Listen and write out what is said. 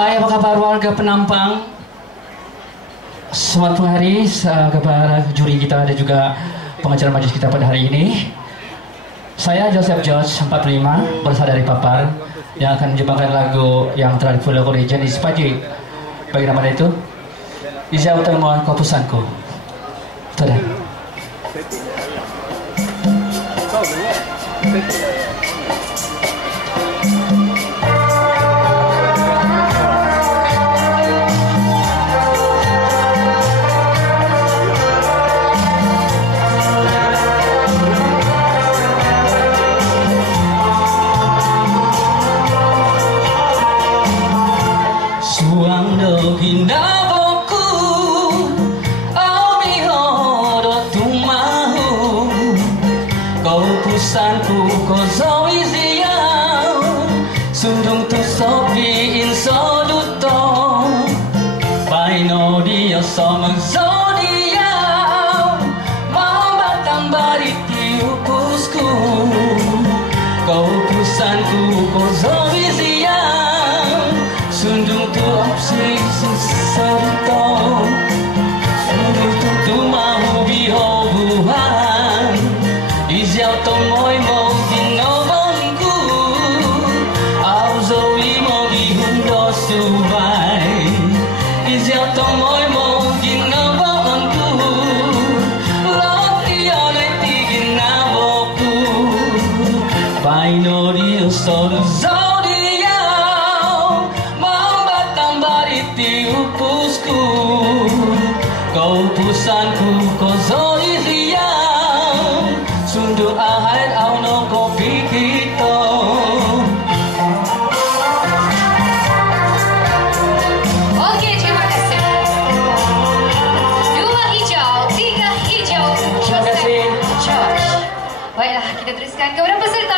Hai, apa kabar warga Penampang? Selamat hari kepada juri kita dan juga pengacara majlis kita pada hari ini. Saya Joseph George 45 berasal dari Papar yang akan menjembatkan lagu yang telah dipulang oleh Jenis Paji. Bagi nama itu, Izia utama keputusanku. Tada. Suando hinaboku Aumihoro tumahu Kau pusanku kau zoiziau Sundung tu sopi insoduto Paino dia somang zodiau Mau batang bariti upusku Kau pusanku kau zoiziau Sundung tu opsi seserto Sundung tu mau bihobuhan Iziau tomoy mo ginobonku Au zoe mo gihundo subay Iziau tomoy mo ginobonku Lot iyon ay tiginaboku Paino rio solo upusku Kau pusanku kau zoiziau Sundu ahad au no kopi kita Oke, terima kasih. 2 hijau, 3 hijau. Terima kasih. George. Baiklah, kita teruskan kepada peserta.